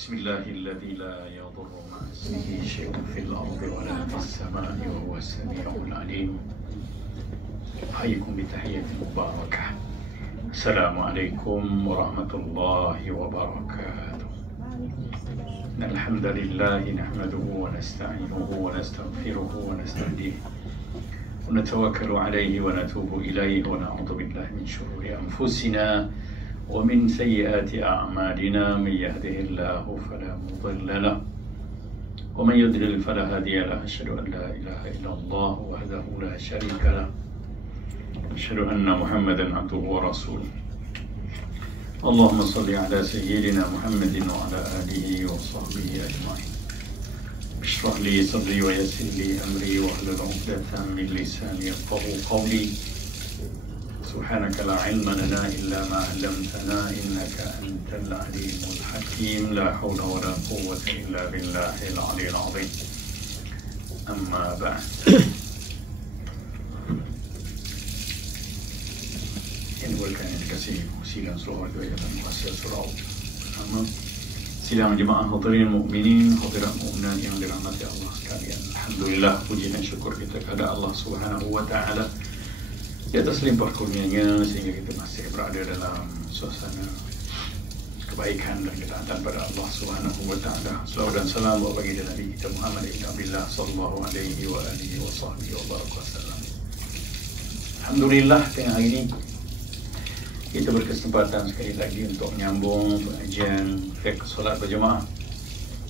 Bismillahilladzi la yadurru ma'a ismihi syai'un fil ardi wa la fis samai wa huwas samiul alim. Hayyakum bi tahiyyatin mubarakah. Assalamualaikum warahmatullahi wabarakatuh. Alhamdulillahi nahmaduhu wa nasta'inuhu wa nastaghfiruhu wa nastahdihi wa natawakkalu alayhi wa natubu ilayhi wa na'udzu billahi min shururi anfusina ومن سيئات أعمالنا من يهده الله فلا مضل له ومن يضلل فلا هادي له أشهد أن لا إله إلا الله وحده لا شريك له أشهد أن محمدا عبده ورسوله اللهم صل على سيدنا محمد وعلى آله وصحبه أجمعين اشرح لي صدري ويسر لي أمري واحلل عقدة من لساني يفقهوا قولي سبحانك لا علم لنا إلا ما علمتنا إنك أنت العليم الحكيم لا حول ولا قوة إلا بالله العلي العظيم أما بعد yang dibolehkan yang dikasihi silang surah al-Ghayat dan muhasil surah pertama silang jemaah hadirin mukminin hadirat mukminat yang dirahmati Allah sekalian. Alhamdulillah, puji dan syukur kita kepada Allah Subhanahu wa taala di atas limpah kurnianya sehingga kita masih berada dalam suasana kebaikan dan ketaatan pada Allah Subhanahu wa taala. Salawat dan salam bagi Nabi kita Muhammad ibn Abdullah sallallahu alaihi wa alihi wasallam. Alhamdulillah, tengah hari ini kita berkesempatan sekali lagi untuk menyambung pengajian fiqh solat berjemaah.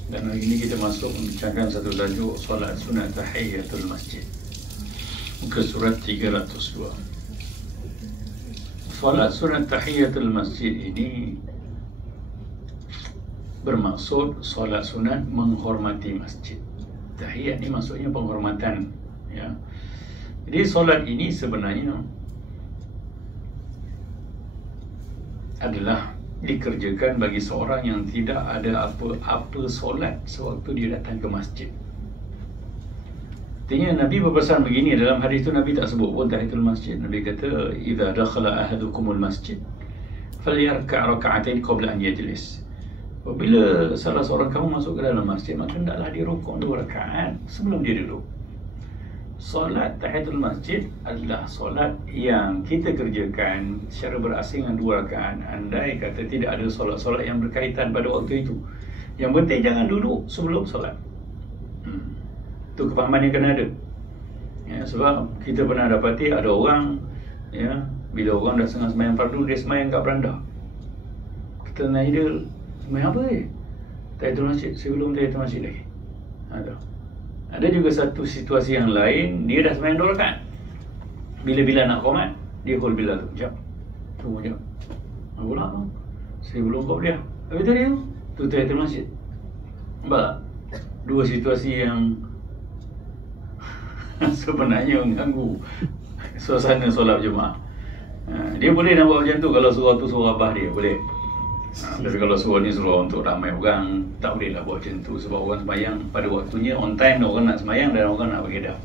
Dan hari ini kita masuk membincangkan satu tajuk solat sunat tahiyatul masjid. Muka surat 302. Solat sunat tahiyatul masjid ini bermaksud solat sunat menghormati masjid. Tahiyat ini maksudnya penghormatan, ya. Jadi solat ini sebenarnya adalah dikerjakan bagi seorang yang tidak ada apa-apa solat sewaktu dia datang ke masjid. Artinya Nabi berpesan begini dalam hadis itu. Nabi tak sebut pun tahiyatul masjid. Nabi kata idza dakhala ahadukumul masjid falyarka' rak'atain qabla an yajlis. Apabila salah seorang kamu masuk ke dalam masjid, maka hendaklah dia rukuk 2 rakaat sebelum dia duduk. Solat tahiyatul masjid adalah solat yang kita kerjakan secara berasing dengan 2 rakaat. Andai kata tidak ada solat-solat yang berkaitan pada waktu itu, yang penting jangan duduk sebelum solat. Itu kefahaman yang kena ada, ya, sebab kita pernah dapati ada orang, ya, bila orang dah setengah sembahyang fardu, dia sembahyang kat beranda. Kita tanya dia, sembahyang apa tahiyatul masjid? Saya belum tahiyatul masjid lagi. Ada juga satu situasi yang lain, dia dah sembahyang 2 rakaat. Bila-bila nak qomat, dia hold Bilal tu, jap, tunggu jap, aku nak bang, saya belum qobliyah. Habis tadi tu tahiyatul masjid. Nampak tak? Dua situasi yang sebenarnya mengganggu suasana solat jemaah. Dia boleh nak buat macam tu kalau surah tu surah abah dia, boleh. Tapi kalau surah ni surah untuk ramai orang, tak boleh lah buat macam tu. Sebab orang sembahyang pada waktunya, on time, orang nak sembahyang dan orang nak begadang.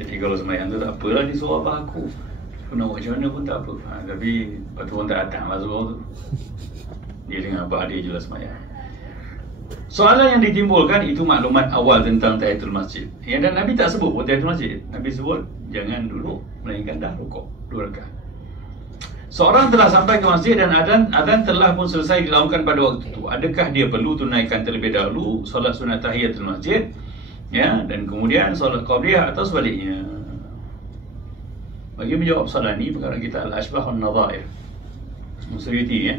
Jadi kalau sembahyang tu tak apalah, di surah abah aku nak buat macam mana pun tak apa. Tapi lepas tu orang tak datang lah surah tu, dia dengan abah dia je lah sembahyang. Soalan yang ditimbulkan itu maklumat awal tentang tahiyatul masjid, ya, dan Nabi tak sebut pun tahiyatul masjid. Nabi sebut jangan duduk melainkan dah rukuk 2 rakaat. Seorang telah sampai ke masjid dan azan telah pun selesai dilakukan pada waktu itu. Adakah dia perlu tunaikan terlebih dahulu solat sunat tahiyatul masjid, ya, dan kemudian solat qabliyah, atau sebaliknya? Bagi menjawab soalan ini, perkara kita al-ashbah an-nadhair Suyuti, ya,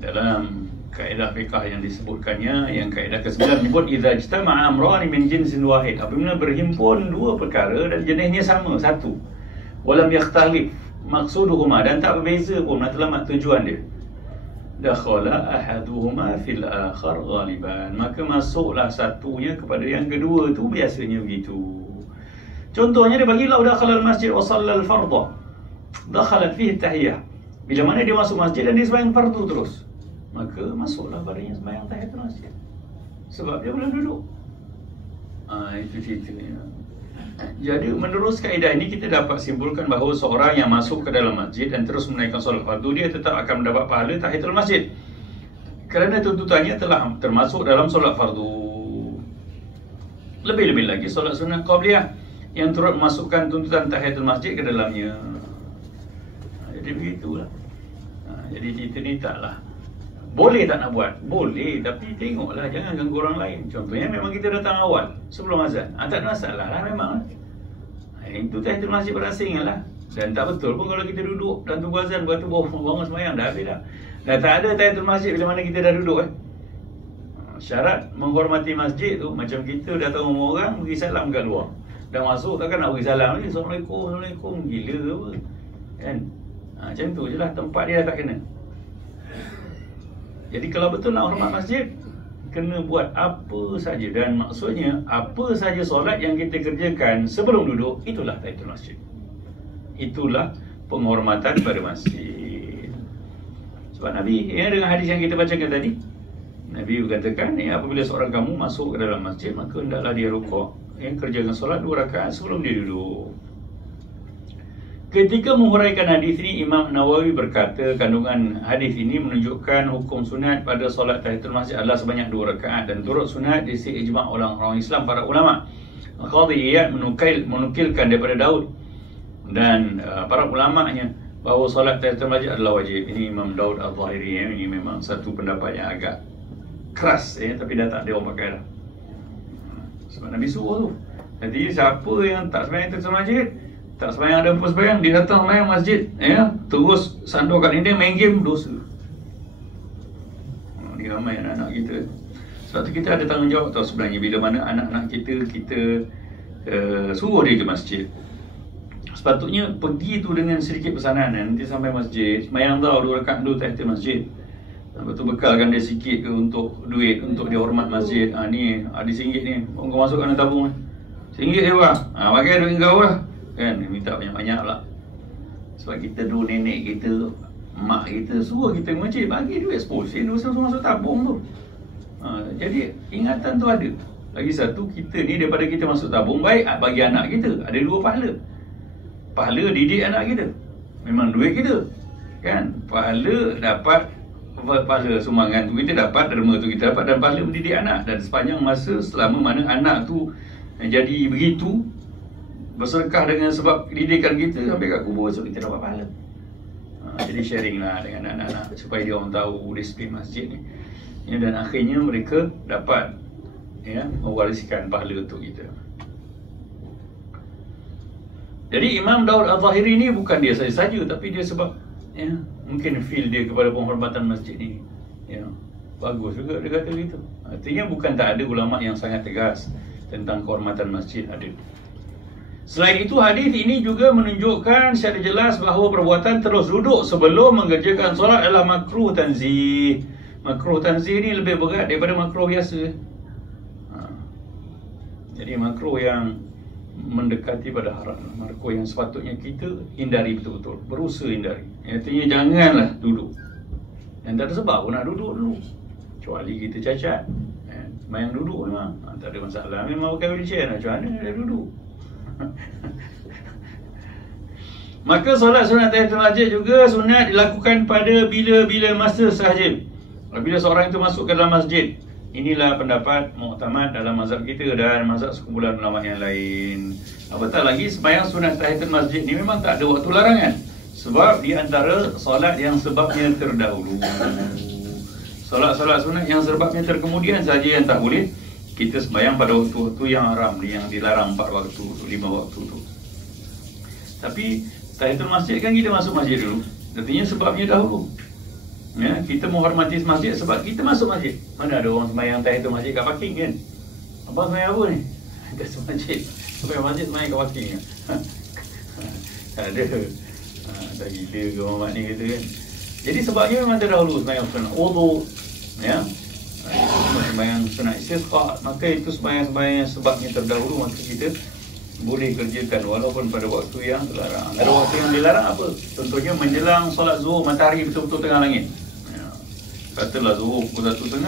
dalam kaedah fiqah yang disebutkannya, yang kaedah ke-9 menyebut idza ijtama'a amrani min jinsin wahid, apabila berhimpun 2 perkara dan jenisnya sama, satu, walam yakhtalif maqsuduhuma, dan tak berbeza pun matlamat tujuan dia, dakhala ahaduhuma fil akhar ghaliban, maka masuklah satunya kepada yang kedua. Tu biasanya begitu. Contohnya dia bagi lau dakhala al-masjid wa shalla al-fardha dakhalat fihi at-tahiyah. Bila mana dia masuk masjid dan dia sembahyang fardu terus, maka masuklah padanya sembahyang tahiyatul masjid, sebab dia belum duduk. Itu ceritanya. Jadi menurut kaedah ini kita dapat simpulkan bahawa seorang yang masuk ke dalam masjid dan terus menaikkan solat fardu, dia tetap akan mendapat pahala tahiyatul masjid. Kerana tuntutannya telah termasuk dalam solat fardu. Lebih-lebih lagi solat sunat qabliyah yang turut memasukkan tuntutan tahiyatul masjid ke dalamnya. Jadi begitulah. Jadi kita ni taklah. Boleh tak nak buat? Boleh, tapi tengoklah, jangan ganggu orang lain. Contohnya memang kita datang awal sebelum azan. Tak ada masalah lah memang. Itu tahiyatul masjid berasing lah. Dan tak betul pun kalau kita duduk dan tunggu azan, buat tu bangun sembahyang dah habis dah. Dah tak ada tahiyatul masjid bila mana kita dah duduk Syarat menghormati masjid tu macam kita datang rumah orang, bagi salam kat luar. Dah masuk takkan nak bagi salam ni, Assalamualaikum, Assalamualaikum, gila ke apa? Kan? Macam tu je lah, tempat dia dah tak kena. Jadi kalau betul nak hormat masjid, kena buat apa saja. Dan maksudnya, apa saja solat yang kita kerjakan sebelum duduk, itulah tahiyatul masjid. Itulah penghormatan pada masjid. Sebab Nabi, dengan hadis yang kita bacakan tadi, Nabi berkatakan, apabila seorang kamu masuk ke dalam masjid, maka hendaklah dia rukuk, kerjakan solat 2 rakaat sebelum dia duduk. Ketika menghuraikan hadis ini, Imam Nawawi berkata, kandungan hadis ini menunjukkan hukum sunat pada solat tahiyatul masjid adalah sebanyak 2 rakaat dan turut sunat di sisi ijma' orang Islam, para ulama. Qadhi Iyad menukilkan daripada Daud dan para ulama'nya bahawa solat tahiyatul masjid adalah wajib. Ini Imam Daud Al-Zahiri. Ini memang satu pendapat yang agak keras, tapi dah tak ada orang pakai dah. Sebab Nabi suruh tu. Jadi siapa yang tak sembahyang tahiyatul masjid, tak sembahyang ada apa sembahyang, dia datang sembahyang masjid, terus sandor kat dinding main game, dosa. Ni ramai anak-anak kita. Sebab tu kita ada tanggungjawab tau sebenarnya. Bila mana anak-anak kita suruh dia ke masjid, sepatutnya pergi tu dengan sedikit pesanan. Nanti sampai masjid, sembahyang tau 2 rakaat dulu tahiyatul masjid. Lepas tu bekalkan dia sikit ke untuk duit, untuk dia hormat masjid. Ni ada RM1 ni, kau masukkan dalam tabung ni, RM1 je bang, pakai duit kau lah. Kan, minta banyak-banyak lah. Sebab kita dulu nenek kita, mak kita suruh kita ke masjid, bagi duit 10 sen, semua masuk tabung tu. Jadi ingatan tu ada. Lagi satu, kita ni daripada kita masuk tabung, baik bagi anak kita, ada 2 pahala. Pahala didik anak kita, memang duit kita, kan. Pahala dapat, pahala sumbangan tu kita dapat, derma tu kita dapat, dan pahala mendidik anak. Dan sepanjang masa selama mana anak tu jadi begitu, bersedekah dengan sebab didikan kita, sampai kat kubur so kita dapat pahala. Jadi sharing lah dengan anak-anak supaya dia orang tahu disiplin masjid ni, dan akhirnya mereka dapat mewariskan pahala untuk kita. Jadi Imam Daud Al-Zahiri ni bukan dia saja-saja, tapi dia sebab mungkin feel dia kepada penghormatan masjid ni, bagus juga dia kata gitu. Artinya bukan tak ada ulama yang sangat tegas tentang kehormatan masjid, ada. Selain itu, hadis ini juga menunjukkan secara jelas bahawa perbuatan terus duduk sebelum mengerjakan solat adalah makruh tanzih. Makruh tanzih ni lebih berat daripada makruh biasa. Jadi makruh yang mendekati pada haram, makruh yang sepatutnya kita hindari betul-betul, berusaha hindari. Artinya janganlah duduk. Dan tak ada sebab pun nak duduk dulu, kecuali kita cacat. Bayang duduk memang tak ada masalah. Memang pakai wheelchair, macam mana dia duduk. Maka solat sunat tahiyatul masjid juga sunat dilakukan pada bila-bila masa sahaja. Bila seorang itu masuk ke dalam masjid. Inilah pendapat muktamad dalam mazhab kita dan mazhab sekumpulan ulama yang lain. Apatah lagi, sembahyang sunat tahiyatul masjid ni memang tak ada waktu larangan. Sebab di antara solat yang sebabnya terdahulu. Solat-solat sunat yang sebabnya terkemudian saja yang tak boleh kita sembahyang pada waktu-waktu yang haram, yang dilarang 4 waktu, 5 waktu tu. Tapi tahiyatul masjid kan kita masuk masjid dulu. Artinya sebabnya dahulu. Kita menghormati masjid sebab kita masuk masjid. Mana ada orang sembahyang tahiyatul masjid kat parking kan? Abang sembahyang apa ni? Tahiyatul masjid. Sembahyang masjid sembahyang kat parking kan? Tak ada. Tak gila ke orang mak ni kata kan? Jadi sebabnya memang terdahulu sembahyang sunat wudu, sembahyang sunat istisqa, maka itu sembahyang-sembahyang sebabnya terdahulu, maka kita boleh kerjakan walaupun pada waktu yang terlarang. Ada waktu yang dilarang apa? Contohnya menjelang solat zuhur, matahari betul-betul tengah langit. Katalah zuhur pukul 1.30,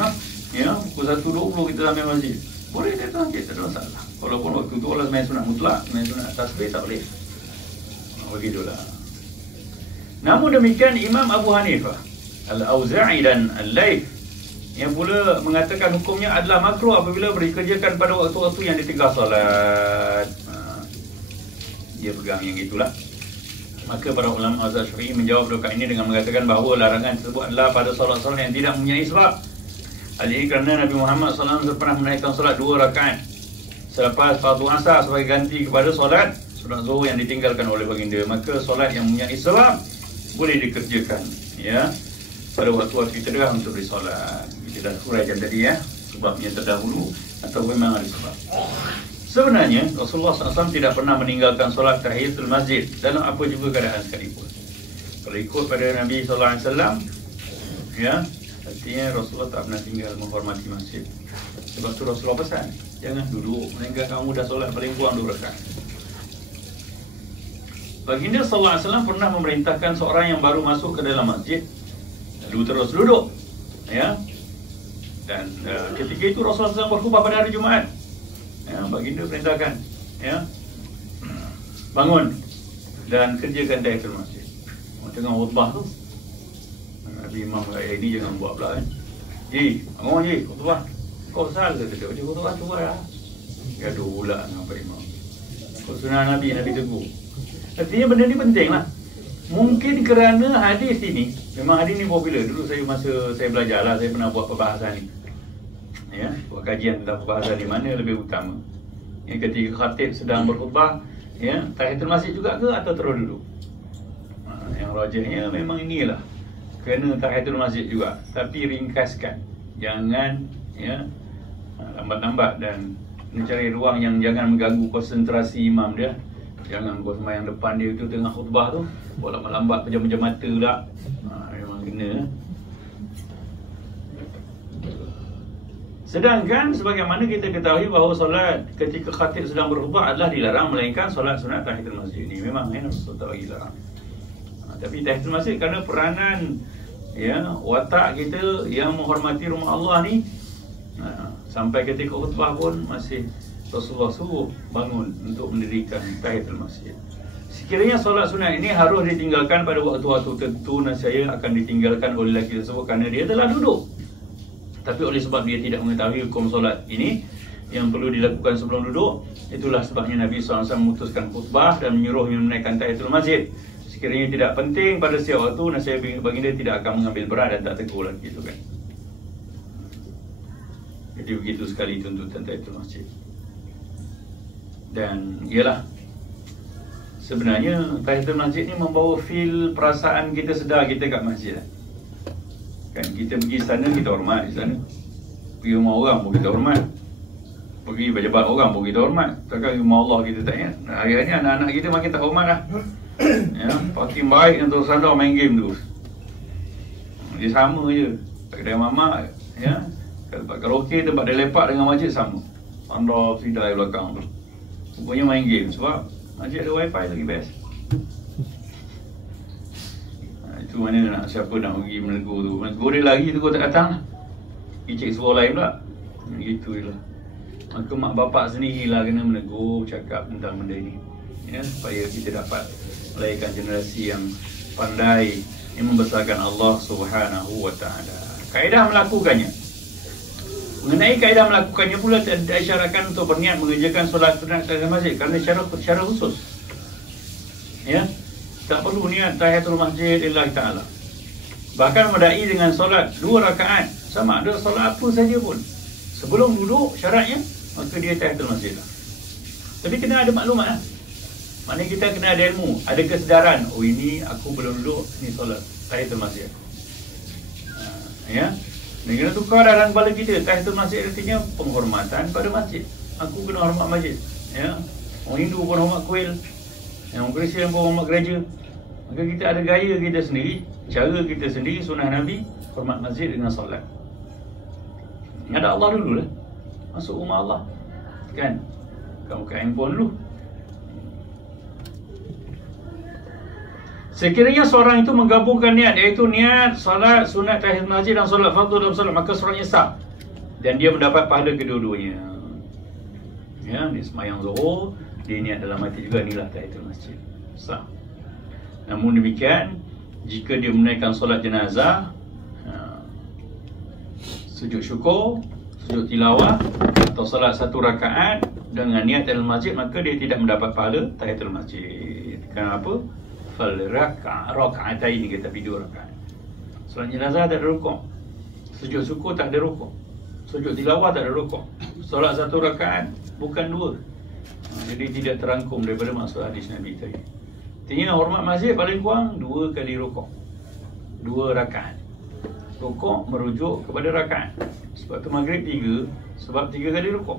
pukul 1.20 kita sampai masjid. Boleh dia tak ada masalah. Walaupun waktu tu Allah sembahyang sunat mutlak, sembahyang sunat tasbih tak boleh. Begitulah. Namun demikian Imam Abu Hanifah, Al-Auza'i dan Al-Layth yang pula mengatakan hukumnya adalah makruh apabila dikerjakan pada waktu-waktu yang ditegah solat. Dia pegang yang itulah. Maka para ulama mazhab Syafi'i menjawab doa ini dengan mengatakan bahawa larangan tersebut adalah pada solat-solat yang tidak mempunyai sebab. Hal ini kerana Nabi Muhammad SAW pernah menaikkan solat 2 rakaat selepas fardu asar sebagai ganti kepada solat zuhur yang ditinggalkan oleh baginda. Maka solat yang mempunyai sebab boleh dikerjakan, ya, pada waktu-waktu terdedah untuk disolat. Kita dah huraikan tadi, ya, sebabnya terdahulu atau memang ada sebab. Sebenarnya Rasulullah SAW tidak pernah meninggalkan solat tahiyatul masjid dalam apa juga keadaan sekalipun. Kalau ikut pada Nabi SAW, ya, artinya Rasulullah tak pernah tinggal menghormati masjid. Sebab tu Rasulullah pesan, jangan duduk melainkan kamu dah solat paling kurang 2 rakaat. Baginda sallallahu alaihi wasallam pernah memerintahkan seorang yang baru masuk ke dalam masjid lalu terus duduk, ya. Dan ketika itu Rasulullah SAW berkhutbah pada hari Jumaat. Ya, baginda perintahkan, ya, bangun dan kerjakan tahiyatul masjid. Tengah khutbah tu, Nabi Imam ini jangan buat pula, kan. Bangun khutbah. Kau salah ke tak? Khutbah tu lah. Gaduh pula dengan Pak Imam. Kau sunnah Nabi tegur. Artinya benda ni penting lah. Mungkin kerana hadis ini, memang hadis ni popular. Dulu masa saya belajar lah, saya pernah buat perbahasan ni, ya, buat kajian tentang perbahasan di mana lebih utama, yang ketika khatib sedang berkhutbah, ya, tahiyatul masjid juga ke atau terus duduk. Yang rajihnya memang inilah, kena tahiyatul masjid juga, tapi ringkaskan, jangan, ya, lambat-lambat, dan mencari ruang yang jangan mengganggu konsentrasi imam dia. Jangan buat sembahyang depan dia tu tengah khutbah tu buat lambat-lambat pejam-pejam mata pula. Memang kena. Sedangkan sebagaimana kita ketahui bahawa solat ketika khatib sedang berkhutbah adalah dilarang, melainkan solat sunat tahiyatul masjid ni memang, ya, Rasul tak bagi larang. Tapi tahiyatul masjid kerana peranan, ya, watak kita yang menghormati rumah Allah ni, sampai ketika khutbah pun masih Rasulullah suruh bangun untuk mendirikan tahiyatul masjid. Sekiranya solat sunat ini harus ditinggalkan pada waktu-waktu tertentu, nescaya akan ditinggalkan oleh lelaki tersebut kerana dia telah duduk. Tapi oleh sebab dia tidak mengetahui hukum solat ini yang perlu dilakukan sebelum duduk, itulah sebabnya Nabi SAW memutuskan khutbah dan menyuruhnya menaikkan tahiyatul masjid. Sekiranya tidak penting pada setiap waktu, nescaya baginda tidak akan mengambil berat dan tak tegur lagi, gitu kan. Jadi begitu sekali tuntutan tahiyatul masjid. Dan ialah sebenarnya tahiyatul masjid ni membawa feel perasaan kita sedar kita kat masjid, kan. Kita pergi sana kita hormat di sana, pergi rumah orang pun kita hormat, pergi pejabat orang pun kita hormat. Takkan rumah Allah kita tak ingat. Hari-hari ni anak-anak kita makin tak hormat lah. Ya, parking baik untuk sadar main game terus. Dia sama je. Kedai mamak, ya, tempat karaoke, tempat dia lepak dengan masjid sama. Anda sidai belakang tu, rupanya main game sebab masjid ada wifi lagi best. Itu mana nak, siapa nak pergi menegur tu. Menegur dia lagi tu kau tak datang, pergi cek suara lain pula. Gitu je lah. Maka mak bapak sendirilah kena menegur, cakap tentang benda ni, ya, supaya kita dapat melahirkan generasi yang pandai, yang membesarkan Allah Subhanahu wa ta'ala. Kaedah melakukannya. Mengenai kaedah melakukannya pula diisyaratkan untuk berniat mengerjakan solat sunat tahiyatul masjid kerana secara khusus, ya, tak perlu niat tahiyatul masjid lillahi ta'ala. Bahkan medai dengan solat 2 rakaat, sama ada solat apa saja pun, sebelum duduk syaratnya, maka dia tahiyatul masjid lah. Tapi kena ada maklumat lah. Maknanya kita kena ada ilmu, ada kesedaran, oh ini aku belum duduk, ni solat tahiyatul masjid aku. Ya, dan kena tukar dalam kepala kita. Tahiyatul masjid artinya penghormatan pada masjid. Aku kena hormat masjid, ya. Orang Hindu pun hormat kuil, yang orang Kristian pun hormat gereja. Maka kita ada gaya kita sendiri, cara kita sendiri, sunnah Nabi, hormat masjid dengan solat. Ada Allah dulu lah, masuk rumah Allah, kan. Kamu buka handphone dulu. Sekiranya seorang itu menggabungkan niat, iaitu niat solat sunat tahiyatul masjid dan solat fardu dalam solat, maka solatnya sah dan dia mendapat pahala kedua-duanya. Ya, dia sembahyang zuhur, dia niat dalam hati juga, inilah tahiyatul masjid, sah. Namun demikian, jika dia menaikkan solat jenazah, sujud syukur, sujud tilawah atau solat satu rakaat dengan niat tahiyatul masjid, maka dia tidak mendapat pahala tahiyatul masjid. Kenapa? Fal raka'ataini, kita pilih 2 rakaat. Solat jenazah tak ada rukuk, sujud syukur tak ada rukuk, sujud tilawah tak ada rukuk, solat satu rakaat bukan 2. Jadi tidak terangkum daripada maksud hadis Nabi tadi. Artinya hormat masjid paling kurang 2 kali rukuk, 2 rakaat. Rukuk merujuk kepada rakaat. Sebab tu maghrib 3, sebab 3 kali rukuk.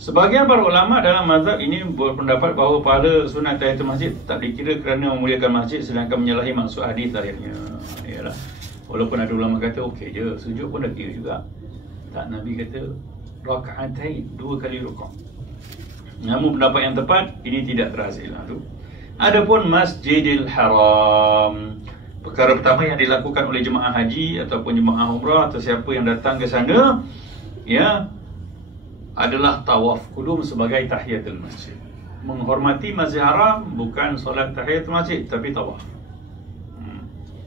Sebahagian para ulama dalam mazhab ini berpendapat bahawa pahala sunat tahiyatul masjid tak dikira kerana memuliakan masjid, sedangkan menyalahi maksud hadis akhirnya. Yalah. Walaupun ada ulama kata okey je, sujud pun dah kira juga. Tak, Nabi kata rakaatain, 2 kali rukuk. Namun pendapat yang tepat ini tidak terhasil tu. Adapun Masjidil Haram, perkara pertama yang dilakukan oleh jemaah haji ataupun jemaah umrah atau siapa yang datang ke sana, ya, adalah tawaf kudum sebagai tahiyatul masjid. Menghormati Masjid Haram bukan solat tahiyatul masjid, tapi tawaf.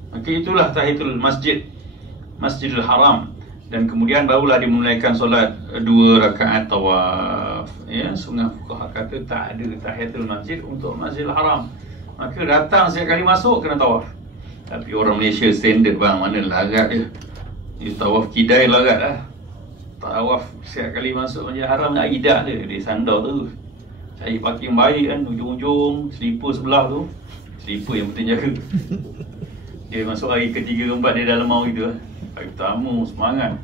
Maka itulah tahiyatul masjid, Masjidil Haram. Dan kemudian barulah dimulaikan solat 2 rakaat tawaf. Ya, sungai fuqaha kata tak ada tahiyatul masjid untuk Masjidil Haram. Maka datang setiap kali masuk kena tawaf. Tapi orang Malaysia standard bang, mana larat dia. Dia tawaf kidai larat lah. Tawaf setiap kali masuk Masjidil Haram nak idak dia sandar terus. Cari parking baik kan, ujung-ujung slipper sebelah tu, slipper yang penting jaga. Dia masuk hari ketiga keempat dia dah lemau gitu. Hari pertama semangat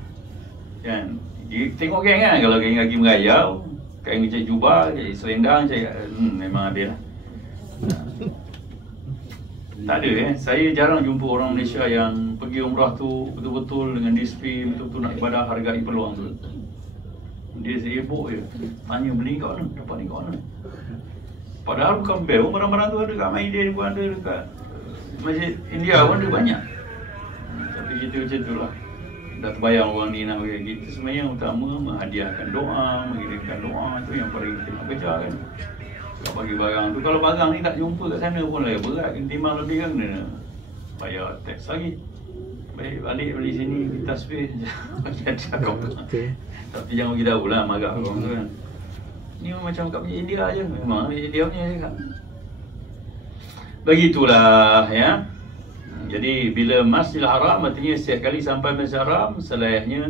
kan. Dia tengok geng kan, kalau geng lagi merayau, kain cari jubah, cari selendang, cari memang habis lah. Tak ada saya jarang jumpa orang Malaysia yang pergi umrah tu betul-betul dengan disiplin, betul-betul nak ibadah, hargai peluang tu. Dia sibuk je, tanya beli kat mana, dapat ni kat mana. Padahal bukan bel, barang-barang tu ada kat Maidin pun ada, dekat Masjid India pun ada banyak. Tapi kita macam tu lah, dah terbayang orang ni nak bagi. Kita sebenarnya yang utama menghadiahkan doa, mengirimkan doa, tu yang paling kita nak kejar kan. Tak bagi barang tu, kalau barang ni tak jumpa kat sana pun lah berat, timbang lebih kan kena bayar teks lagi. Baik balik beli sini, tasbih bagi hadiah kau. Tapi jangan bagi tahu lah, marah orang tu kan. Ni macam kat India je, memang India punya cakap. Begitulah ya. Jadi bila Masjidil Haram, artinya setiap kali sampai Masjidil Haram, selayaknya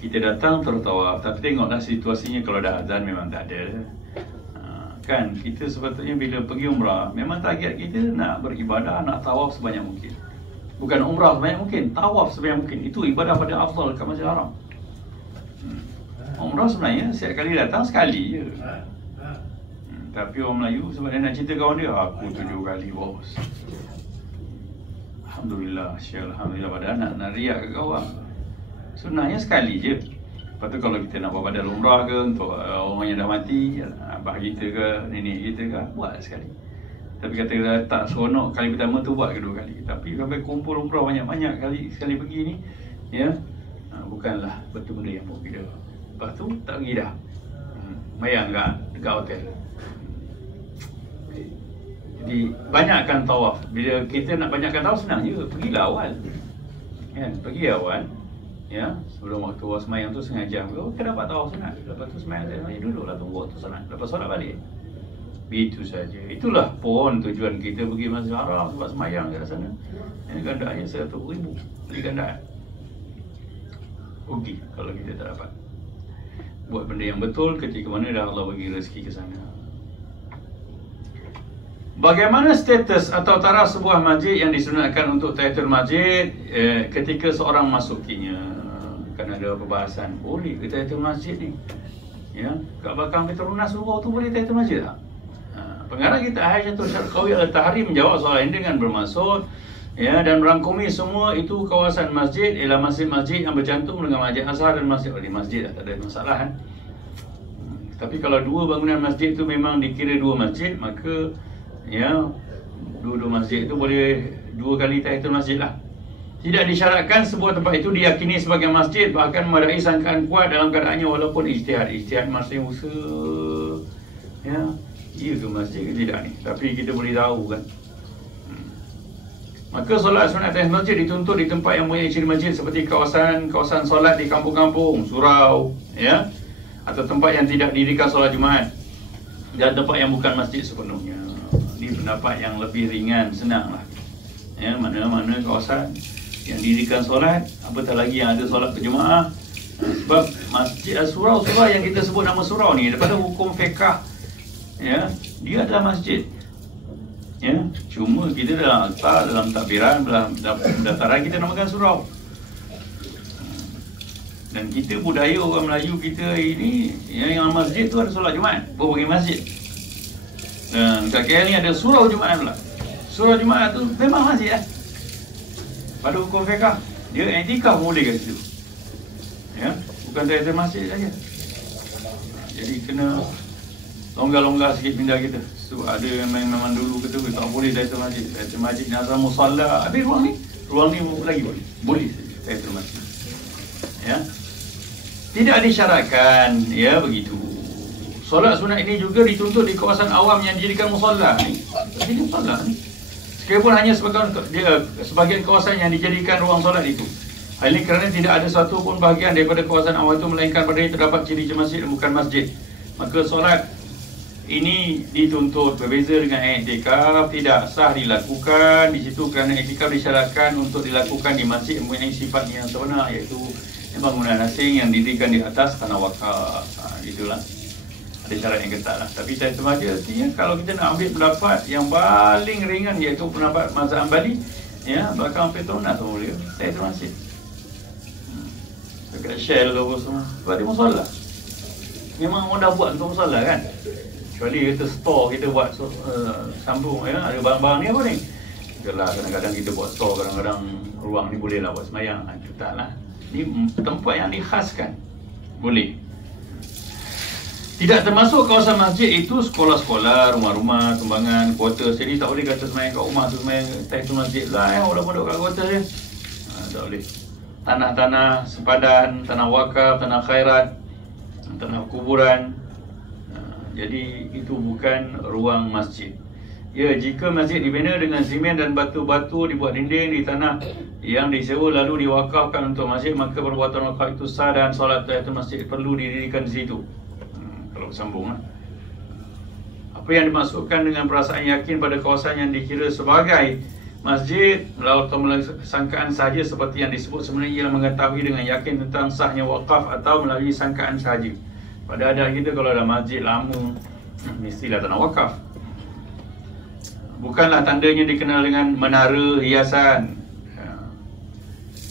kita datang tertawaf. Tapi tengoklah situasinya, kalau dah azan memang tak ada. Kan kita sepatutnya bila pergi umrah, memang target kita nak beribadah, nak tawaf sebanyak mungkin. Bukan umrah sebanyak mungkin, tawaf sebanyak mungkin. Itu ibadah pada afdal kat Masjidil Haram. Umrah sebenarnya setiap kali datang sekali je. Tapi orang Melayu sebab dia nak cerita kawan dia, aku 7 kali bos. Alhamdulillah, alhamdulillah, padahal nak riak ke kawan. Sebenarnya sekali je. Lepas tu kalau kita nak buat badal umrah ke untuk orang yang dah mati, abah kita ke, nenek kita ke, buat sekali. Tapi kata tak seronok kali pertama tu, buat kedua kali. Tapi sampai kumpul umrah banyak-banyak kali, sekali pergi ni, ya, bukanlah betul benda yang popular. Lepas tu tak pergi dah, mayang dekat hotel. Jadi banyakkan tawaf. Bila kita nak banyakkan tawaf, senang je, pergilah awal kan, pergi awal. Ya, sebelum waktu semayang tu setengah jam tu, kita dapat tawaf sunat. Lepas tu semayang duduklah tunggu waktu solat. Lepas solat balik. Itu saja. Itulah pun tujuan kita pergi Masjidil Haram, sebab semayang kat sana. Ini gandaannya 100,000. Beli gandaan. Rugi kalau kita tak dapat buat benda yang betul ketika mana dah Allah bagi rezeki ke sana. Bagaimana status atau taraf sebuah masjid yang disunatkan untuk tahiyatul masjid ketika seorang masukinya? Kan ada perbahasan, boleh ke tahiyatul masjid ni? Ya, kat belakang Petronas Surau tu boleh tahiyatul masjid tak? Pengarah kita Haiyatul Syarqawi Al-Tahrir menjawab soalan ini dengan bermaksud, ya, dan merangkumi semua itu kawasan masjid ialah masjid-masjid yang bercantum dengan Masjid Azhar dan Masjid Masjid tak ada masalah kan. Tapi kalau dua bangunan masjid itu memang dikira dua masjid, maka ya, dua-dua masjid itu boleh 2 kali tahiyatul masjid lah. Tidak disyaratkan sebuah tempat itu diyakini sebagai masjid, bahkan memadai sangkaan kuat dalam keadaannya walaupun ijtihad masing usaha. Ya, ia ke masjid ke tidak ni? Tapi kita boleh tahu kan. Maka solat sunat tahiyatul masjid dituntut di tempat yang mempunyai ciri masjid seperti kawasan solat di kampung-kampung, surau, ya, atau tempat yang tidak didirikan solat Jumaat, dan tempat yang bukan masjid sepenuhnya. Ini pendapat yang lebih ringan, senang lah. Ya, mana-mana kawasan yang didirikan solat, apatah lagi yang ada solat berjemaah. Sebab masjid surau-surau yang kita sebut nama surau ni daripada hukum fiqh, ya, dia adalah masjid. Ya, cuma kita dalam takbiran, dalam pendaftaran kita namakan surau. Dan kita budaya orang Melayu kita ini, yang masjid tu ada solat Jumaat, berbagai masjid. Dan kat KL ni ada surau Jumaat pula. Surau Jumaat tu memang masjid lah. Pada hukum fiqh, dia i'tikaf boleh kat situ. Ya, bukan tahiyatul masjid saja. Jadi kena longgar-longgar sikit pindah kita. Sebab ada yang memang dulu kata tak boleh tahiyatul masjid. Tahiyatul masjid ni asal musalla. Habis ruang ni lagi boleh. Boleh saja tahiyatul masjid. Ya. Tidak disyaratkan, ya, begitu. Solat sunat ini juga dituntut di kawasan awam yang dijadikan musalla ni. Jadi musalla ni, sekalipun hanya sebagian kawasan yang dijadikan ruang solat itu. Hal ini kerana tidak ada satu pun bahagian daripada kawasan awam itu melainkan pada itu terdapat ciri masjid dan bukan masjid. Maka solat ini dituntut. Berbeza dengan i'tikaf, tidak sah dilakukan di situ kerana i'tikaf disyaratkan untuk dilakukan di masjid yang mempunyai sifatnya yang sebenar, iaitu bangunan asing yang didirikan di atas tanah wakaf. Itulah ada syarat yang ketat lah. Tapi tahiyatul masjid artinya kalau kita nak ambil pendapat yang paling ringan, iaitu pendapat mazhab Hanbali, ya, belakang Petronas tu boleh tahiyatul masjid. Dekat Shell ke apa semua, sebab dia musalla. Memang orang dah buat untuk musalla kan. Kecuali kita store, kita buat sambung, ya, ada barang-barang ni apa ni. Yalah, kadang-kadang kita buat store, kadang-kadang ruang ni boleh lah buat semayang. Itu tak lah. Ini tempat yang dikhaskan, boleh. Tidak termasuk kawasan masjid itu sekolah-sekolah, rumah-rumah, tembangan, kuartus. Jadi tak boleh kata semayang kat rumah tu semayang tahiyatul masjid lah, orang duduk kat kuartus je. Tak boleh. Tanah-tanah sempadan, tanah wakaf, tanah khairat, tanah kuburan. Jadi itu bukan ruang masjid. Ya, jika masjid dibina dengan simen dan batu-batu, dibuat dinding di tanah yang disewa lalu diwakafkan untuk masjid, maka perbuatan wakaf itu sah dan solat tahiyatul masjid perlu didirikan di situ. Kalau bersambung lah. Apa yang dimaksudkan dengan perasaan yakin pada kawasan yang dikira sebagai masjid atau melalui sangkaan sahaja seperti yang disebut sebenarnya ialah mengetahui dengan yakin tentang sahnya wakaf atau melalui sangkaan sahaja. Pada adat kita kalau ada masjid lama, mestilah tanah wakaf. Bukanlah tandanya dikenal dengan menara hiasan, ya.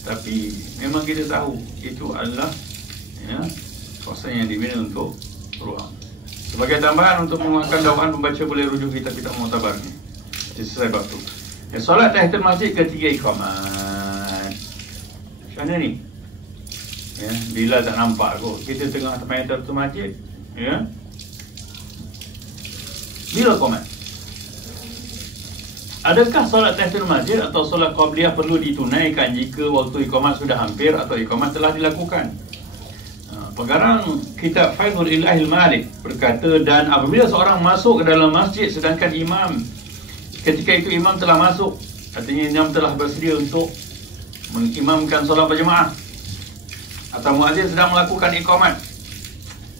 Tapi memang kita tahu itu adalah, ya, kawasan yang dibina untuk ruang. Sebagai tambahan untuk menguatkan dakwaan, pembaca boleh rujuk kitab Mu'tabar ni. Selesai bab tu. Ya, solat tahiyatul masjid ketiga iqamat. Macam mana ni? Ya, bila tak nampak kot kita tengah tahiyatul masjid, ya. Bila iqamat? Adakah solat tahiyatul masjid atau solat qabliyah perlu ditunaikan jika waktu iqamat sudah hampir atau iqamat telah dilakukan? Pengarang kitab Faidul Ilahil Malik berkata, dan apabila seorang masuk ke dalam masjid sedangkan imam, ketika itu imam telah masuk, artinya imam telah bersedia untuk mengimamkan solat berjemaah, atau muazzin sedang melakukan iqamat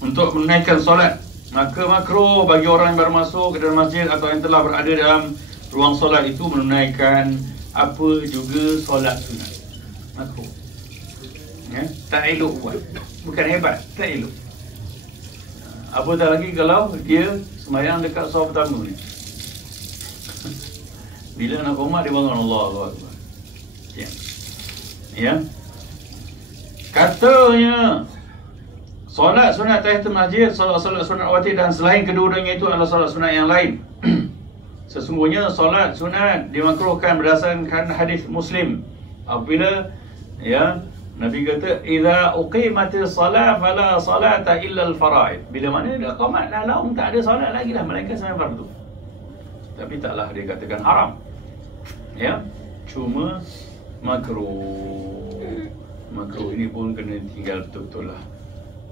untuk menunaikan solat, maka makruh bagi orang yang baru masuk ke dalam masjid atau yang telah berada dalam ruang solat itu menunaikan apa juga solat sunat. Makruh. Ya, tak elok buat. Bukan hebat, tak elok. Apatah lagi kalau dia sembahyang dekat solat pertama ni. Bila nak qomat dia bangun Allahu Akbar. Ya. Ya. Katanya solat sunat tahiyatul masjid, solat sunat rawatib dan selain kedua-duanya itu adalah solat sunat yang lain. Sesungguhnya solat sunat dimakruhkan berdasarkan hadis Muslim. Apabila, ya, Nabi kata, "Idza uqimatis salat fala salata illa al-fara'id." Bila mana dah qamat dah laum, tak ada solat lagi lah melainkan sembahyang fardu. Tapi taklah dia katakan haram. Ya, cuma makruh. Makruh ini pun kena tinggal betul-betul lah.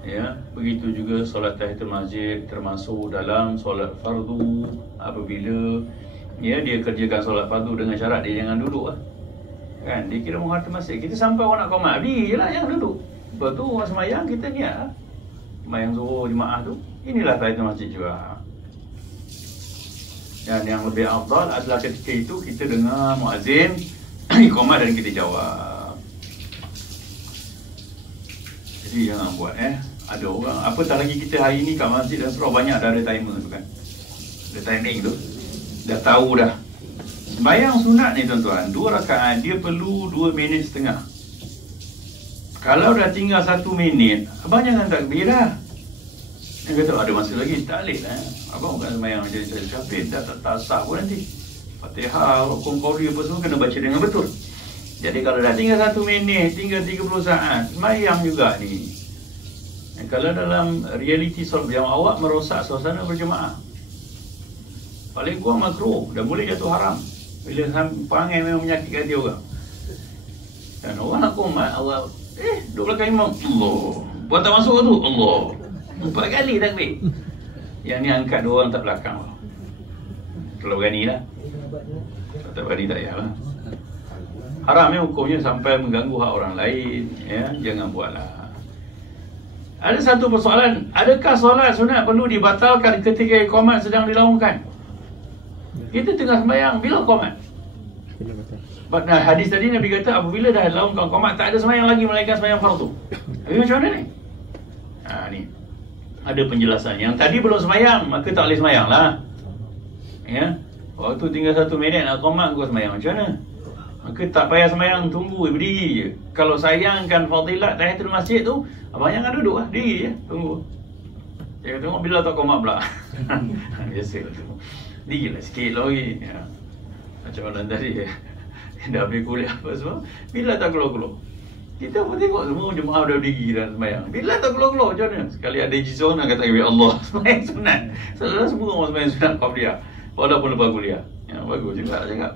Ya, begitu juga solat tahiyatul masjid termasuk dalam solat fardu apabila ya, dia kerjakan solat fardu dengan syarat dia jangan duduk lah. Kan, dia kira menghormati masjid. Kita sampai orang nak qomat, berdiri je lah, jangan duduk. Lepas tu orang semayang, kita niat lah. Semayang zuhur jemaah tu, inilah tahiyatul masjid juga. Dan yang lebih afdal adalah ketika itu kita dengar muazzin iqamah dan kita jawab. Jadi jangan buat ada orang, apatah lagi kita hari ni kat masjid dan surau banyak dah ada timer tu kan. Ada timing tu. Dah tahu dah. Sembahyang sunat ni tuan-tuan, 2 rakaat dia perlu 2 minit setengah. Kalau dah tinggal 1 minit, abang jangan takbir dah. Dia kata ada masa lagi, tak boleh lah. Abang bukan sembahyang jadi syafir, dah tak sah pun nanti. Fatihah, Rukun Qawli apa semua kena baca dengan betul. Jadi kalau dah tinggal 1 minit, tinggal 30 saat, sembahyang juga ni. Kalau dalam realiti solat yang awak merosak suasana berjemaah, paling kurang makruh, dah boleh jatuh haram. Bila perangai memang menyakitkan hati orang. Dan orang nak qomat, Allah duduk belakang imam, Allah. Buat tak masuk tu, Allah. 4 kali takbir. Yang ni angkat 2 orang tak belakang. Kalau berani lah. Kalau tak berani tak payah lah. Haram ni hukumnya sampai mengganggu hak orang lain, ya, jangan buatlah. Ada satu persoalan, adakah solat sunat perlu dibatalkan ketika iqamat sedang dilaungkan? Kita tengah sembahyang, bila qomat? Nah, hadis tadi Nabi kata apabila dah laungkan qomat tak ada sembahyang lagi melainkan sembahyang fardu. Tapi macam mana ni? Ni ada penjelasan. Yang tadi belum sembahyang, maka tak boleh sembahyang lah. Ya. Waktu tinggal 1 minit nak qomat, kau sembahyang macam mana? Maka tak payah sembahyang, tunggu berdiri je. Kalau sayangkan fadilat tahiyatul masjid tu, abang jangan duduk lah, diri je, tunggu. Dia tengok bila tak qomat pula. Biasa tu. Diri lah sikit lagi, ya. Macam orang tadi, dah habis kuliah apa semua, bila tak keluar-keluar. Kita pun tengok semua jemaah dah berdiri dan sembahyang. Bila tak keluar-keluar macam mana? Sekali ada jizon nak kata ya Allah, sembahyang sunat. Selalu semua orang sembahyang sunat qabliyah, walaupun lepas kuliah. Ya, bagus juga lah cakap.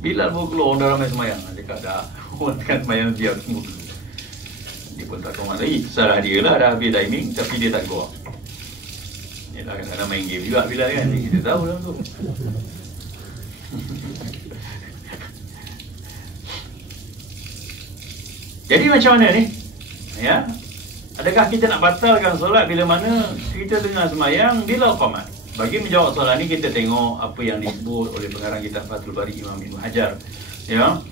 Bila pun keluar orang dah ramai sembahyang, cakap dah, orang kan sembahyang diam semua. Dia pun tak qomat lagi. Salah dia lah, dah habis timing tapi dia tak keluar. Yelah, kadang-kadang main game juga bila kan, kita tahu dalam tu. Jadi macam mana ni? Ya, adakah kita nak batalkan solat bila mana kita tengah sembahyang bila qamat? Bagi menjawab soalan ni kita tengok apa yang disebut oleh pengarang kitab Fathul Bari Imam Ibn Hajar. Ya.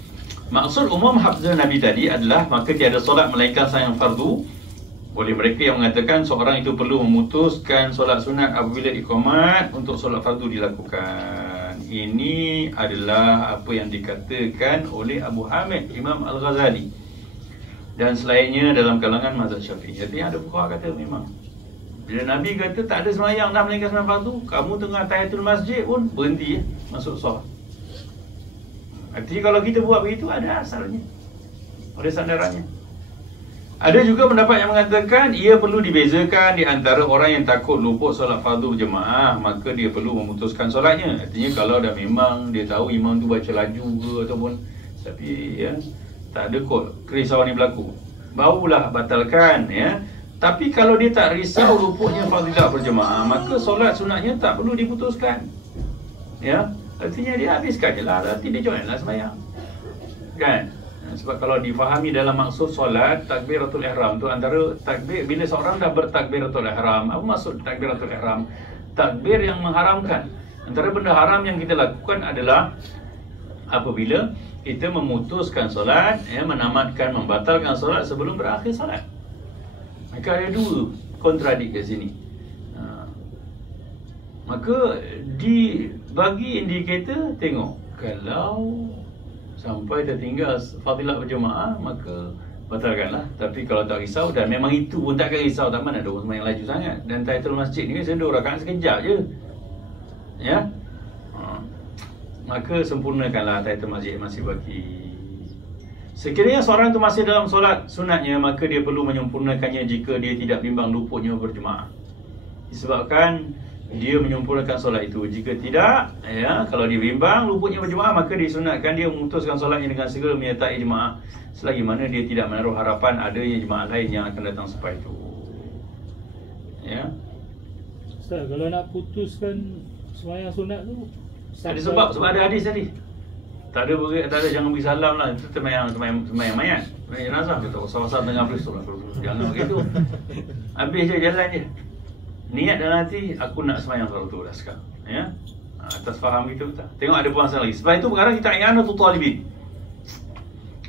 Maksud umum hafzah Nabi tadi adalah maka tiada solat melainkan sembahyang fardu. Oleh mereka yang mengatakan seorang itu perlu memutuskan solat sunat apabila iqamat untuk solat fardu dilakukan. Ini adalah apa yang dikatakan oleh Abu Hamid Imam Al-Ghazali dan selainnya dalam kalangan mazhab Syafi'i. Jadi ada fuqaha kata memang bila Nabi kata tak ada sembahyang dah melainkan sembahyang fardu, kamu tengah tahiyatul masjid pun berhenti masuk solat. Artinya kalau kita buat begitu ada asalnya, ada sandarannya. Ada juga pendapat yang mengatakan ia perlu dibezakan di antara orang yang takut luput solat fardu berjemaah, maka dia perlu memutuskan solatnya. Artinya kalau dah memang dia tahu imam tu baca laju ke ataupun tapi ya tak ada kot kerisauan yang berlaku, barulah batalkan ya. Tapi kalau dia tak risau luputnya fadilah berjemaah, maka solat sunatnya tak perlu diputuskan. Ya, artinya dia habiskan je lah, nanti dia join lah sembahyang. Kan? Sebab kalau difahami dalam maksud solat, takbiratul ihram tu antara takbir, bila seorang dah bertakbiratul ihram, apa maksud takbiratul ihram? Takbir yang mengharamkan. Antara benda haram yang kita lakukan adalah apabila kita memutuskan solat, menamatkan, membatalkan solat sebelum berakhir solat. Maka ada 2 kontradik kat sini. Maka dibagi indikator, tengok kalau sampai tertinggal fadilah berjemaah maka batalkanlah. Tapi kalau tak risau dan memang itu pun takkan risau, tak mana ada orang yang laju sangat. Dan tahiyatul masjid ni kan 2 rakaat sekejap je. Ya. Maka sempurnakanlah tahiyatul masjid masih bagi. Sekiranya seorang itu masih dalam solat sunatnya, maka dia perlu menyempurnakannya jika dia tidak bimbang luputnya berjemaah. Disebabkan dia menyempurnakan solat itu. Jika tidak, ya, kalau dia bimbang luputnya berjemaah, maka disunatkan dia memutuskan solatnya dengan segera menyertai jemaah, selagi mana dia tidak menaruh harapan adanya jemaah lain yang akan datang selepas itu. Ya. Ustaz, kalau nak putuskan sembahyang sunat tu Ada sebab ada hadis tadi. Tak ada jangan beri salam lah. Itu semayang mayat, semayang jenazah. Kita pasal-pasal tengah beristirahat. Jangan begitu. Habis je, jalan je. Niat dalam hati, aku nak semayang fardu dah sekarang. Ya? Atas faham kita tak? Tengok ada pembahasan lagi. Sebab itu pengarang kita I'anatul Talibin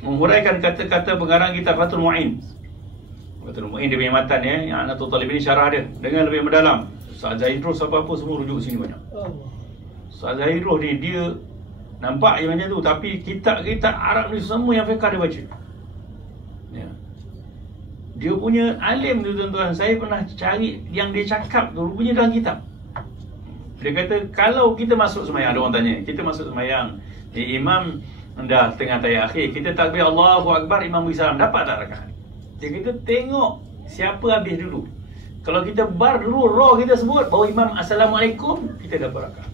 menghuraikan kata-kata pengarang kita Fathul Mu'in. Fathul Mu'in dia punya matan ya. I'anatul Talibin ni syarah dia dengan lebih mendalam. Ustaz Zahidroh apa-apa semua rujuk sini banyak. Ustaz Zahidroh ni dia nampak je macam tu, tapi kitab-kitab Arab ni semua yang fiqh dia baca. Ya. Dia punya alim tu tuan-tuan, saya pernah cari yang dia cakap tu rupanya dalam kitab. Dia kata kalau kita masuk semayang, ada orang tanya, kita masuk semayang, imam dah tengah tahiyat akhir, kita takbir Allahu Akbar, imam beri salam, dapat tak rakaat? Dia kata tengok siapa habis dulu. Kalau kita bar dulu, roh kita sebut bahawa imam Assalamualaikum, kita dapat rakaat.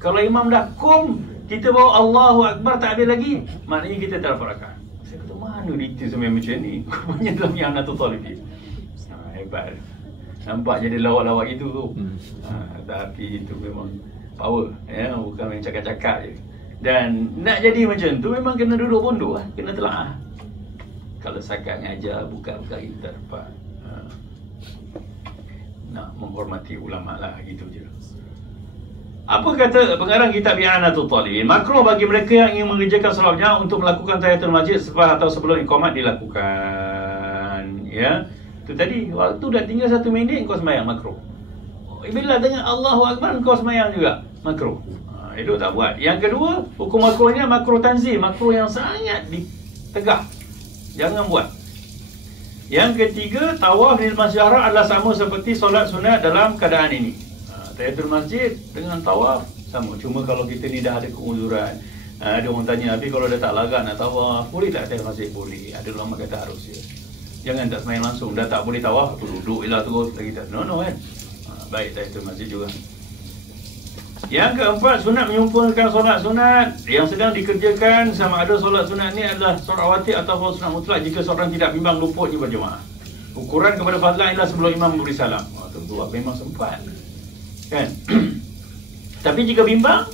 Kalau imam dah kum, kita bawa Allahu Akbar tak habis lagi, maknanya kita tak dapat rakaat. Saya kata mana detail semayang macam ni? Rupanya dalam I'anatul Talibin. Hebat. Nampak jadi lawak-lawak itu tu. Tapi itu memang power ya, bukan main cakap-cakap je. Dan nak jadi macam tu memang kena duduk pondok lah, kena telaah. Kalau sakat ngajar buka-buka kita dapat. Nak menghormati ulama lah, gitu je. Apa kata pengarang kitab I'anatul Talibin? Makruh bagi mereka yang ingin mengerjakan solat jamaah untuk melakukan tahiyatul masjid selepas atau sebelum iqamat dilakukan. Ya, itu tadi waktu dah tinggal 1 minit kau sembahyang, makruh. Bila dengar Allahu Akbar kau sembahyang juga, makruh. Itu tak buat. Yang kedua, hukum makruhnya makruh tanzih, makruh yang sangat ditegak. Jangan buat. Yang ketiga, tawaf di Masjidil Haram adalah sama seperti solat sunat dalam keadaan ini. Tahiyatul masjid dengan tawaf sama. Cuma kalau kita ni dah ada keuzuran, ada orang tanya, tapi kalau dah tak larat nak tawaf, boleh tak tahiyatul masjid? Boleh. Ada ulama kata harus ya. Jangan tak sembahyang langsung. Dah tak boleh tawaf, tu duduk je lah terus lagi tak. No kan. Baik tahiyatul masjid juga. Yang keempat, sunat menyempurnakan solat sunat yang sedang dikerjakan, sama ada solat sunat ni adalah solat rawatib atau sunat mutlak jika seorang tidak bimbang luput di berjemaah. Ukuran kepada fadlan ialah sebelum imam memberi salam. Tentu memang sempat. Kan? Tapi jika bimbang,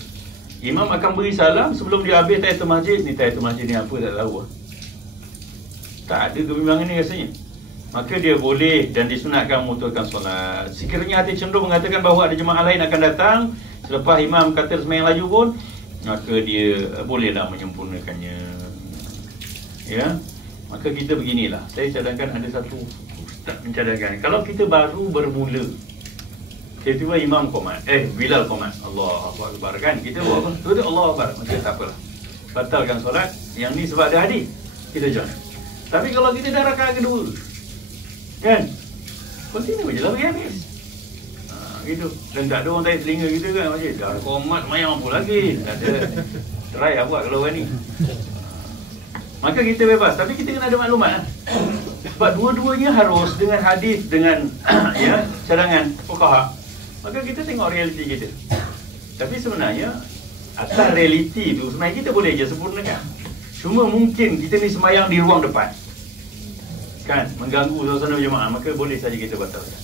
imam akan beri salam sebelum dia habis tahiyatul masjid. Ni tahiyatul masjid ni apa tak tahu. Tak ada kebimbangan ni rasanya. Maka dia boleh dan disunatkan memutulkan solat. Sekiranya hati cenderung mengatakan bahawa ada jemaah lain akan datang selepas imam kata sembahyang laju pun, maka dia bolehlah menyempurnakannya. Ya. Maka kita beginilah. Saya cadangkan ada satu ustaz mencadangkan, kalau kita baru bermula, tiba-tiba imam qomat, Bilal qomat, Allahu Akbar kan, kita buat apa? Betul Allahu Akbar, maka tak apalah, batalkan solat. Yang ni sebab ada hadis, kita jangan. Tapi kalau kita dah rakaat kedua kan, continue je lah pergi habis. Gitu. Dan tak ada orang tarik telinga kita kan, macam dah qomat mayang apa lagi. Tak ada. Try lah buat kalau orang ni. Maka kita bebas, tapi kita kena ada maklumat lah. Sebab dua-duanya harus dengan hadis, dengan ya, cadangan fuqaha. Maka kita tengok realiti kita. Tapi sebenarnya atas realiti tu sebenarnya kita boleh je sempurnakan. Cuma mungkin kita ni sembahyang di ruang depan, kan, mengganggu suasana berjemaah, maka boleh saja kita batalkan.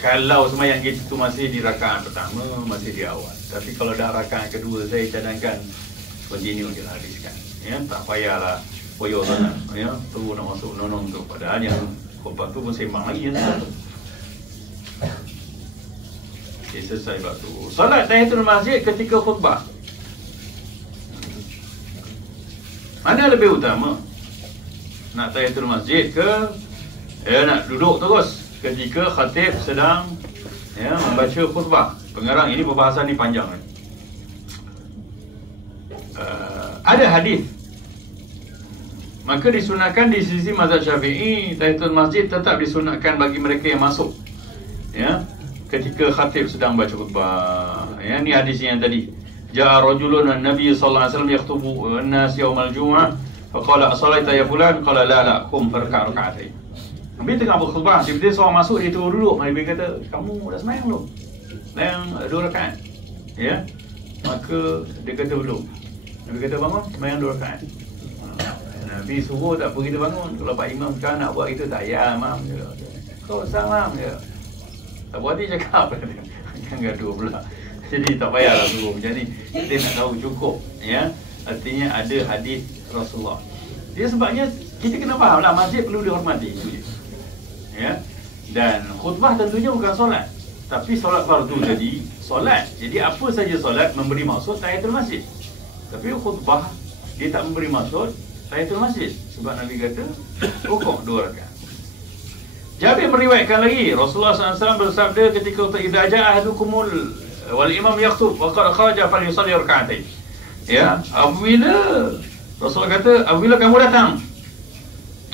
Kalau sembahyang kita tu masih di rakaat pertama, masih di awal. Tapi kalau dah rakaat kedua, saya cadangkan continue je lah, habiskan. Ya, tak payahlah poyo sangat. Ya, tu nak masuk nonong tu, padahal yang khutbah tu pun sembang lagi yang satu. Okay, selesai bab tu. Solat tahiyatul masjid ketika khutbah, mana lebih utama? Nak tahiyatul masjid ke nak duduk terus ketika khatib sedang membaca khutbah? Pengarang ini perbahasan ni panjang ni. Ada hadis, maka disunatkan di sisi mazhab Syafi'i, tahiyatul masjid tetap disunatkan bagi mereka yang masuk ya ketika khatib sedang baca khutbah. Ya, ni hadis yang tadi. Ja'a rajulun an-nabiy sallallahu alaihi wasallam yakhutubu an-nas yaumal jumu'ah faqala asalaita ya fulan, qala la qum farka' rak'atain. Nabi tengah berkhutbah, tiba-tiba seorang masuk, dia turun duduk. Nabi kata, kamu dah sembahyang belum? Sembahyang 2 rakaat. Ya. Maka dia kata belum. Nabi kata bangun, sembahyang 2 rakaat. Nabi suruh tak apa kita bangun. Kalau Pak Imam sekarang nak buat itu, tak payah Imam. Kau salam je. Tak buat dia cakap. Jangan gaduh pula. Jadi tak payahlah suruh macam ni. Kita nak tahu cukup, ya. Artinya ada hadis Rasulullah. Dia sebabnya kita kena faham lah, masjid perlu dihormati, itu je. Ya. Dan khutbah tentunya bukan solat, tapi solat fardu tadi solat. Jadi apa saja solat memberi maksud tahiyatul masjid. Tapi khutbah dia tak memberi maksud tahiyatul masjid, sebab Nabi kata rukuk 2 rakaat. Jabir meriwayatkan lagi, Rasulullah SAW bersabda ketika idza jaa ahadukumul wal imam yakhutub wa qad kharaja falyusalli rak'atain. Ya, apabila Rasulullah kata apabila kamu datang,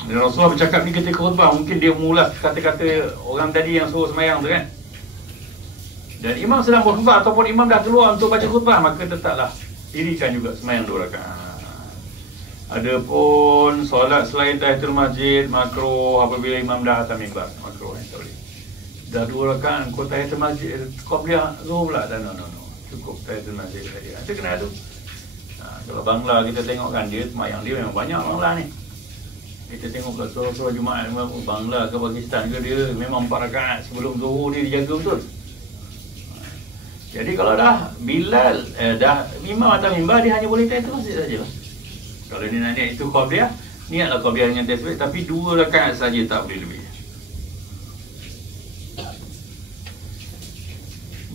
dan Rasulullah bercakap ni ketika khutbah, mungkin dia mengulas kata-kata orang tadi yang suruh semayang tu kan. Dan imam sedang berkhutbah ataupun imam dah keluar untuk baca khutbah, maka tetaplah dirikan juga semayang 2 rakaat. Adapun solat selain tahiyatul masjid makruh apabila imam dah atas mimbar, makruh tak boleh. Dah 2 rakaat kau tahiyatul masjid, qabliyah zuhur pula, dan no. Cukup tahiyatul masjid saja. Itu kena ada. Kalau Bangla kita tengok kan, dia semayang dia memang banyak Bangla ni. Kita tengok kat surau-surau Jumaat Bangla ke Pakistan ke, dia memang 4 rakaat sebelum zuhur dia dijaga betul. Jadi kalau dah Bilal dah imam atas mimbar, dia hanya boleh tahiyatul masjid sajalah. Kalau dia nak niat itu qabliyah, niatlah qabliyah dengan tasbih, tapi 2 rakaat saja, tak boleh lebih.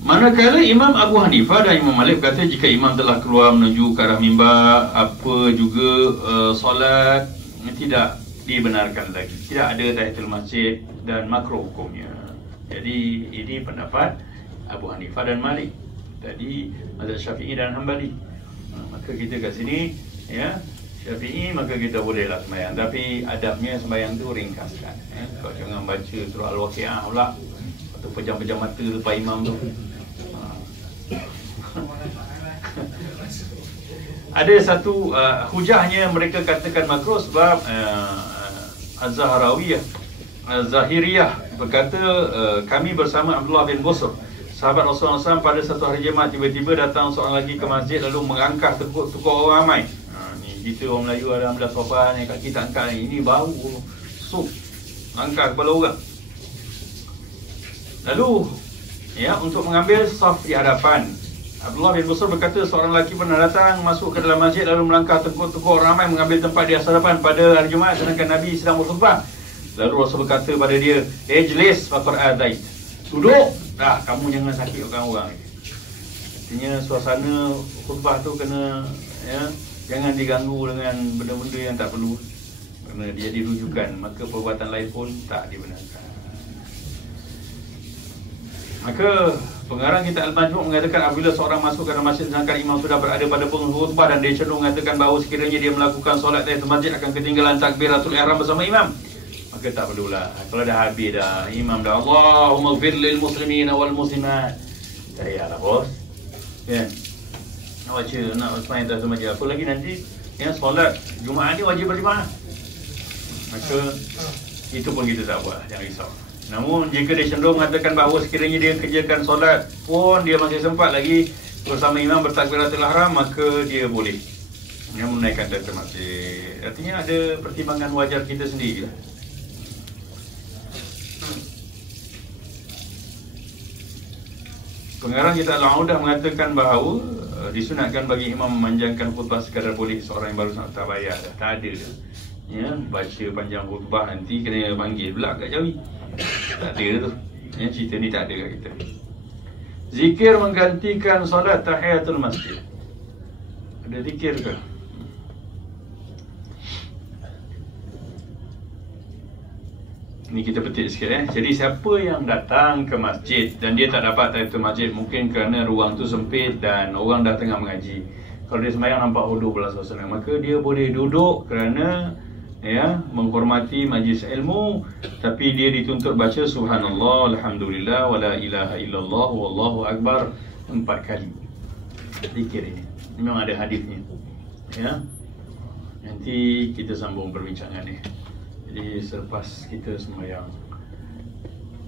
Manakala Imam Abu Hanifah dan Imam Malik kata jika imam telah keluar menuju ke arah mimbar, apa juga solat tidak dibenarkan lagi, tidak ada tahiyatul masjid dan makruh hukumnya. Jadi ini pendapat Abu Hanifah dan Malik. Tadi mazhab Syafi'i dan Hanbali. Maka kita kat sini, ya, Syafi'i maka kita bolehlah sembahyang, tapi adabnya sembahyang tu ringkaskan. Kau jangan baca surah Al-Waqi'ah pula, atau pejam-pejam mata lepas imam tu. Ada satu hujahnya mereka katakan makruh sebab Az-Zahrawiyah, Az-Zahiriyah berkata kami bersama Abdullah bin Busr, sahabat Rasulullah SAW, pada satu hari Jumaat tiba-tiba datang seorang lelaki ke masjid lalu mengangkat tekuk orang ramai. Ni kita orang Melayu ada ambil sopan yang kaki tak angkat ni, ini bau sup angkat kepala orang. Lalu ya, untuk mengambil saf di hadapan, Abdullah bin Busr berkata seorang lelaki pernah datang masuk ke dalam masjid lalu melangkah tekuk-tekuk ramai mengambil tempat di hadapan pada hari Jumaat sedangkan Nabi sedang berkhutbah. Lalu Rasul berkata pada dia, "Ijlis faqad adait." Duduk, dah kamu jangan sakit orang-orang. Artinya suasana khutbah tu kena, ya, jangan diganggu dengan benda-benda yang tak perlu. Kerana dia dirujukan, maka perbuatan lain pun tak dibenarkan. Maka pengarang kitab Al-Majmu' mengatakan apabila seorang masuk ke dalam masjid sedangkan imam sudah berada pada penghujung khutbah dan dia cenderung mengatakan bahawa sekiranya dia melakukan solat tahiyatul masjid akan ketinggalan takbiratul ihram bersama imam, maka tak perlulah. Kalau dah habis dah imam dah Allahumma ighfir lil muslimin wal muslimat, tak payahlah bos. Kan? Nak baca, nak sembahyang tahiyatul masjid, apa lagi nanti ya, solat Jumaat ni wajib berjemaah. Maka itu pun kita tak buat, jangan risau. Namun jika dia cenderung mengatakan bahawa sekiranya dia kerjakan solat pun dia masih sempat lagi bersama imam bertakbiratul ihram, maka dia boleh yang menaikkan tahiyatul masjid. Artinya ada pertimbangan wajar kita sendiri lah. Pengarang kitab Al-Audah mengatakan bahawa disunatkan bagi imam memanjangkan khutbah sekadar boleh. Seorang yang baru sangat tak payah dah, tak ada dah, ya, baca panjang khutbah nanti kena panggil pula kat Jawi. Tak ada tu, ya, cerita ni tak ada kat kita. Zikir menggantikan solat tahiyatul masjid. Ada zikir ke? Ni kita petik sikit. Jadi siapa yang datang ke masjid dan dia tak dapat tahiyatul masjid, mungkin kerana ruang tu sempit dan orang dah tengah mengaji. Kalau dia sembahyang nampak hudu pula suasana, maka dia boleh duduk kerana, ya, menghormati majlis ilmu, tapi dia dituntut baca subhanallah, alhamdulillah, wala ilaha illallah, wallahu akbar 4 kali. Zikir ini memang ada hadisnya, ya. Nanti kita sambung perbincangan ni. Jadi selepas kita sembahyang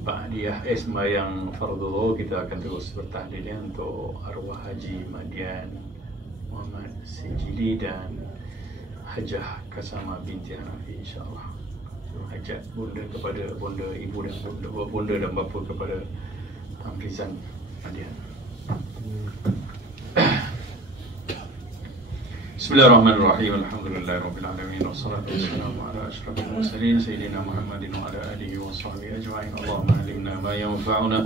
ba'diyah, sembahyang fardhu, kita akan terus bertahlil untuk arwah Haji Madian Muhammad Sijili dan Hajah Kasama binti Hanafi, insyaAllah. Hajat bunda kepada bonda ibu dan bonda dan bapa kepada Amrizan Madian. Bismillahirrahmanirrahim. Alhamdulillahirabbil alamin wassalatu wassalamu ala asyrafil mursalin sayyidina Muhammadin wa ala alihi wa sahbihi ajma'in. Allahumma allimna ma yanfa'una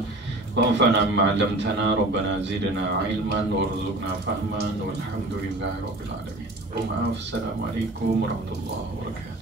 wa anfa'na bima 'allamtana. Rabbana zidna 'ilman warzuqna fahman walhamdulillahi rabbil alamin. Assalamualaikum warahmatullahi wabarakatuh.